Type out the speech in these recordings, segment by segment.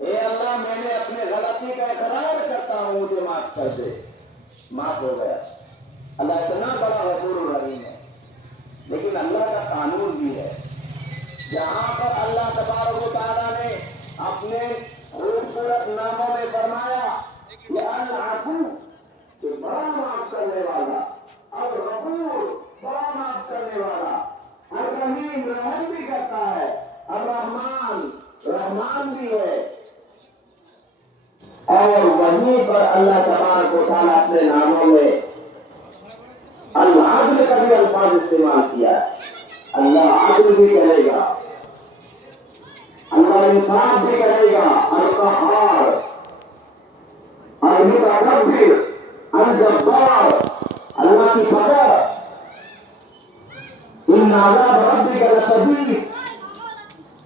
اے اللہ میں نے اپنے غلطی کا اقرار کرتا ہوں، مجھے معاف کر دے. معاف ہو گیا. اللہ اتنا بڑا غفور الرحیم ہے. لیکن اللہ کا قانون بھی ہے. جہاں پر اللہ تبارک و تعالیٰ نے اپنے خوبصورت ناموں میں فرمایا کہ العفو، کہ بڑا معاف کرنے والا، الغفور بڑا معاف کرنے والا، الرحیم رحم بھی کرتا ہے، الرحمن رحمان بھی ہے. اور وہیں پر اللہ تبارک و تعالیٰ اپنے ناموں میں العدل کا بھی الفاظ استعمال کیا ہے. اللہ عدل بھی کرے گا، اللہ انصاف بھی کرے گا، القہار، المتکبر، الجبار. اللہ کی قدر ان عذاب ربک لشدید.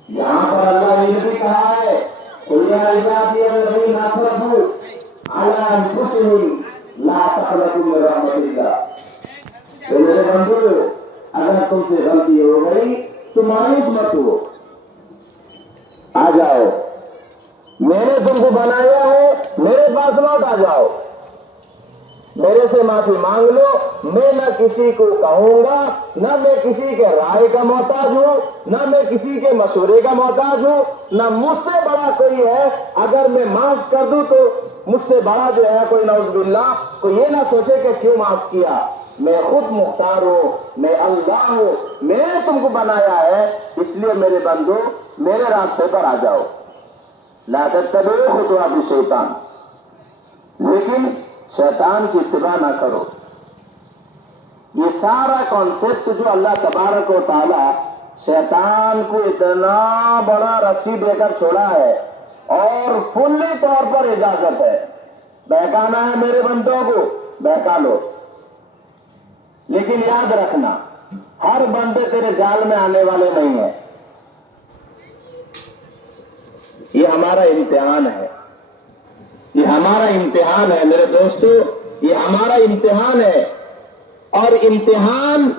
یہاں پر اللہ نے بھی کہا ہے قل یا عبادی الذین اسرفوا علی انفسہم لا تقنطوا من رحمت اللہ. تو میرے بندو، اگر تم سے غلطی ہو گئی تو مایوس مت ہو، آ جاؤ. میں نے تم کو بنایا ہے، میرے پاس لوٹ آ جاؤ، میرے سے معافی مانگ لو. میں نہ کسی کو کہوں گا، نہ میں کسی کے رائے کا محتاج ہوں، نہ میں کسی کے مشورے کا محتاج ہوں، نہ مجھ سے بڑا کوئی ہے. اگر میں معاف کر دوں تو مجھ سے بڑا جو ہے کوئی نعوذ باللہ، کوئی یہ نہ سوچے کہ کیوں معاف کیا. میں خود مختار ہوں، میں اللہ ہوں، میں نے تم کو بنایا ہے. اس لیے میرے بندو میرے راستے پر آ جاؤ. لا تتبعوا خطوات الشیطان، لیکن شیطان کی اتباع نہ کرو. یہ سارا کانسیپٹ جو اللہ تبارک و تعالی شیطان کو اتنا بڑا رسی دے کر چھوڑا ہے اور فلی طور پر اجازت ہے. بہکانا ہے میرے بندوں کو، بہکا لو. لیکن یاد رکھنا ہر بندے تیرے جال میں آنے والے نہیں ہیں. یہ ہمارا امتحان ہے، یہ ہمارا امتحان ہے میرے دوستو، یہ ہمارا امتحان ہے. اور امتحان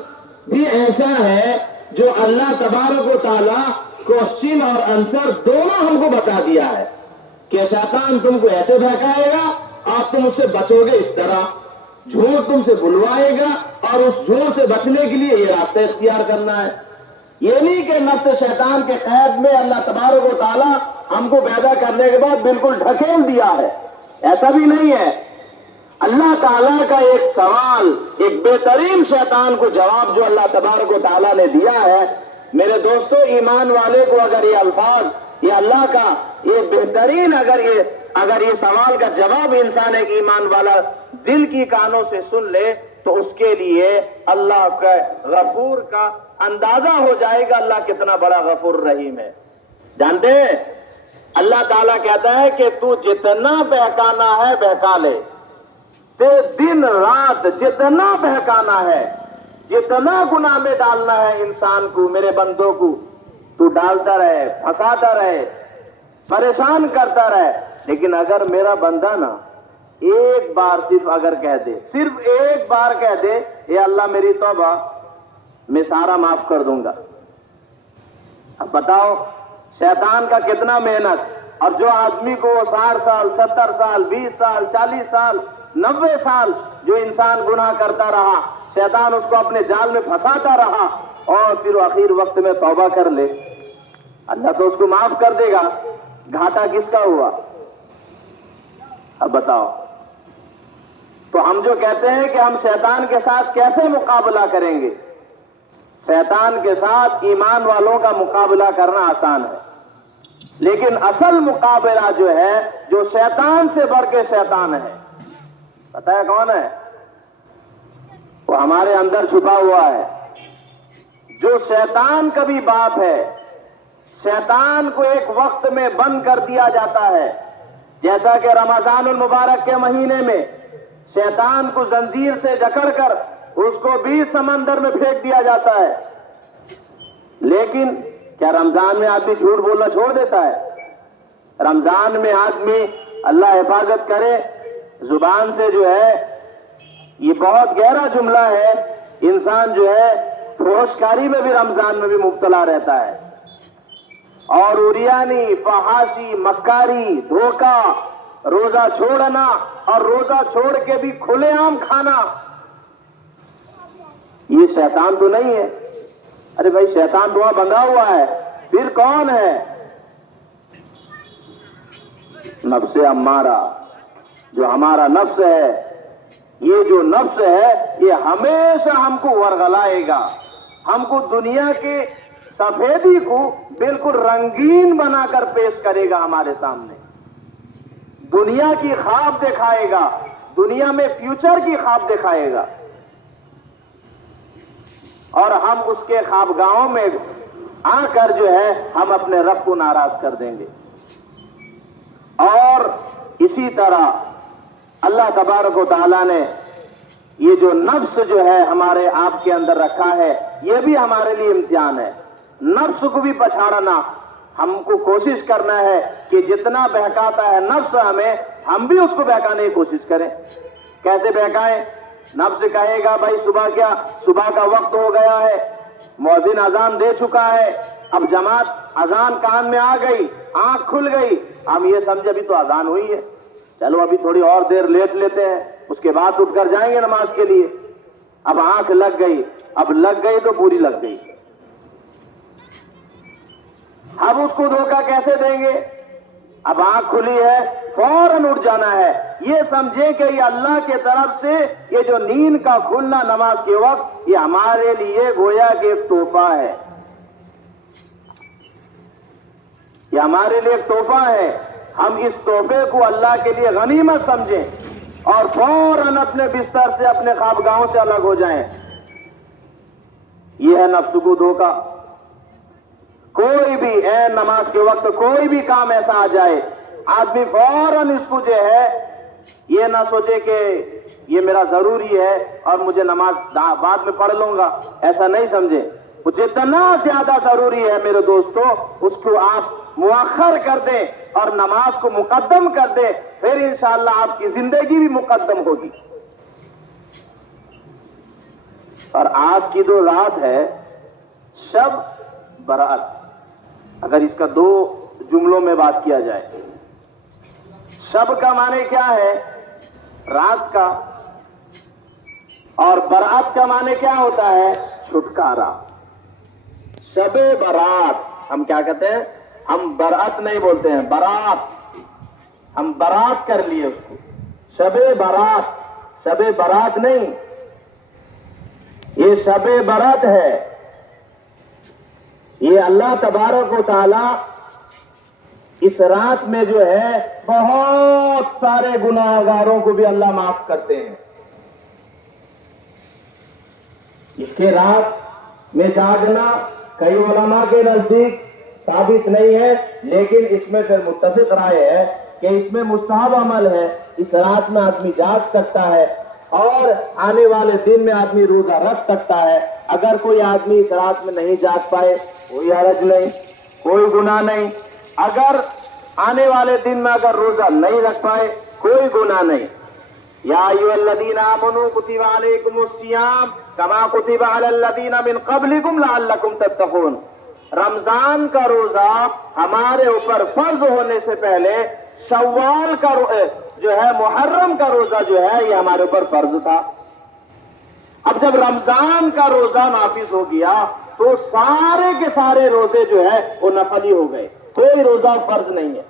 بھی ایسا ہے جو اللہ تبارک و تعالیٰ کوسچن اور آنسر دونوں ہم کو بتا دیا ہے کہ شیطان تم کو ایسے بہکائے گا اور تم اس سے بچو گے اس طرح. جھوٹ تم سے بلوائے گا اور اس جھوٹ سے بچنے کے لیے یہ راستہ اختیار کرنا ہے. یہ نہیں کہ نفس شیطان کے قید میں اللہ تبارک و تعالیٰ ہم کو پیدا کرنے کے بعد بالکل ڈھکیل دیا ہے، ایسا بھی نہیں ہے. اللہ تعالیٰ کا ایک سوال، ایک بہترین شیطان کو جواب جو اللہ تبارک و تعالیٰ نے دیا ہے. میرے دوستو ایمان والے کو اگر یہ الفاظ، یہ اللہ کا یہ بہترین اگر یہ سوال کا جواب انسان ایک ایمان والا دل کی کانوں سے سن لے تو اس کے لیے اللہ کا غفور کا اندازہ ہو جائے گا اللہ کتنا بڑا غفور رحیم ہے. جانتے ہیں اللہ تعالیٰ کہتا ہے کہ تو جتنا بہکانا ہے بہکا لے. دن رات جتنا بہکانا ہے، جتنا گناہ میں ڈالنا ہے انسان کو، میرے بندوں کو، تو ڈالتا رہے، پھنساتا رہے، پریشان کرتا رہے. لیکن اگر میرا بندہ نا ایک بار صرف اگر کہہ دے، صرف ایک بار کہہ دے اے اللہ میری توبہ، میں سارا معاف کر دوں گا. اب بتاؤ شیطان کا کتنا محنت. اور جو آدمی کو 60 سال 70 سال 20 سال 40 سال 90 سال جو انسان گناہ کرتا رہا، شیطان اس کو اپنے جال میں پھنساتا رہا اور پھر آخر وقت میں توبہ کر لے، اللہ تو اس کو معاف کر دے گا. گھاٹا کس کا ہوا؟ اب بتاؤ. تو ہم جو کہتے ہیں کہ ہم شیطان کے ساتھ کیسے مقابلہ کریں گے، شیطان کے ساتھ ایمان والوں کا مقابلہ کرنا آسان ہے، لیکن اصل مقابلہ جو ہے جو شیطان سے بڑھ کے شیطان ہے، پتہ ہے کون ہے؟ وہ ہمارے اندر چھپا ہوا ہے. جو شیطان کا بھی باپ ہے، شیطان کو ایک وقت میں بند کر دیا جاتا ہے. جیسا کہ رمضان المبارک کے مہینے میں شیطان کو زنجیر سے جکڑ کر اس کو 20 سمندر میں پھینک دیا جاتا ہے. لیکن کیا رمضان میں آدمی جھوٹ بولنا چھوڑ دیتا ہے؟ رمضان میں آدمی، اللہ حفاظت کرے، زبان سے جو ہے یہ بہت گہرا جملہ ہے، انسان جو ہے فحش کاری میں بھی رمضان میں بھی مبتلا رہتا ہے. اور اوریانی، فحاشی، مکاری، دھوکہ، روزہ چھوڑنا اور روزہ چھوڑ کے بھی کھلے عام کھانا، یہ شیطان تو نہیں ہے؟ ارے بھائی شیطان تو وہاں بندھا ہوا ہے، پھر کون ہے؟ نفس امارہ، جو ہمارا نفس ہے، یہ جو نفس ہے یہ ہمیشہ ہم کو ورغلائے گا، ہم کو دنیا کے سفیدی کو بالکل رنگین بنا کر پیش کرے گا ہمارے سامنے، دنیا کی خواب دکھائے گا، دنیا میں فیوچر کی خواب دکھائے گا، اور ہم اس کے خوابگاہوں میں آ کر جو ہے ہم اپنے رب کو ناراض کر دیں گے۔ اور اسی طرح اللہ تبارک و تعالیٰ نے یہ جو نفس جو ہے ہمارے آپ کے اندر رکھا ہے، یہ بھی ہمارے لیے امتحان ہے۔ نفس کو بھی پچھاڑنا، ہم کو کوشش کرنا ہے کہ جتنا بہکاتا ہے نفس ہمیں، ہم بھی اس کو بہکانے کی کوشش کریں۔ کیسے بہکائیں؟ نفس کہے گا بھائی صبح کا وقت ہو گیا ہے، مؤذن اذان دے چکا ہے، اب جماعت اذان کان میں آ گئی، آنکھ کھل گئی، ہم یہ سمجھے ابھی تو اذان ہوئی ہے، چلو ابھی تھوڑی اور دیر لیٹ لیتے ہیں، اس کے بعد اٹھ کر جائیں گے نماز کے لیے۔ اب آنکھ لگ گئی، اب لگ گئی تو پوری لگ گئی، اب اس کو دھوکہ کیسے دیں گے؟ اب آنکھ کھلی ہے، فوراً اٹھ جانا ہے، یہ سمجھیں کہ یہ اللہ کے طرف سے یہ جو نیند کا کھلنا نماز کے وقت، یہ ہمارے لیے گویا کہ ایک تحفہ ہے، یہ ہمارے لیے ایک تحفہ ہے۔ ہم اس تحفے کو اللہ کے لیے غنیمت سمجھیں اور فوراً اپنے بستر سے، اپنے خوابگاہوں سے الگ ہو جائیں۔ یہ ہے نفس کو دھوکہ۔ کوئی بھی نماز کے وقت کوئی بھی کام ایسا آ جائے، آدمی فوراً اس کو جو ہے یہ نہ سوچے کہ یہ میرا ضروری ہے اور مجھے نماز بعد میں پڑھ لوں گا، ایسا نہیں سمجھے۔ وہ جتنا زیادہ ضروری ہے میرے دوستو، اس کو آپ مؤخر کر دیں اور نماز کو مقدم کر دیں، پھر انشاءاللہ آپ کی زندگی بھی مقدم ہوگی۔ اور آج کی جو رات ہے شب برات، اگر اس کا دو جملوں میں بات کیا جائے، شب کا معنی کیا ہے؟ رات کا، اور برات کا معنی کیا ہوتا ہے؟ چھٹکارا۔ شب برات، ہم کیا کہتے ہیں؟ ہم برات نہیں بولتے ہیں، برات، ہم برات کر لیے اس کو، شب برات، شب برات نہیں، یہ شب برات ہے۔ یہ اللہ تبارک و تعالی اس رات میں جو ہے بہت سارے گناہگاروں کو بھی اللہ معاف کرتے ہیں۔ اس کے رات میں جاگنا کئی علماء کے نزدیک ثابت نہیں ہے، لیکن اس میں پھر متفق رائے ہے کہ اس میں مستحب عمل ہے، اس رات میں آدمی جاگ سکتا ہے اور آنے والے دن میں آدمی روزہ رکھ سکتا ہے۔ اگر کوئی آدمی اس رات میں نہیں جاگ پائے، کوئی حرج نہیں، کوئی گناہ نہیں۔ اگر آنے والے دن میں اگر روزہ نہیں رکھ پائے، کوئی گناہ نہیں۔ یا ایھا الذین آمنوا کتب علیکم الصیام کما کتب علی الذین من قبلکم لعلکم تتقون۔ رمضان کا روزہ ہمارے اوپر فرض ہونے سے پہلے شوال کا جو ہے محرم کا روزہ جو ہے یہ ہمارے اوپر فرض تھا۔ اب جب رمضان کا روزہ نافذ ہو گیا تو سارے کے سارے روزے جو ہے وہ نفلی ہو گئے، کوئی روزہ فرض نہیں ہے۔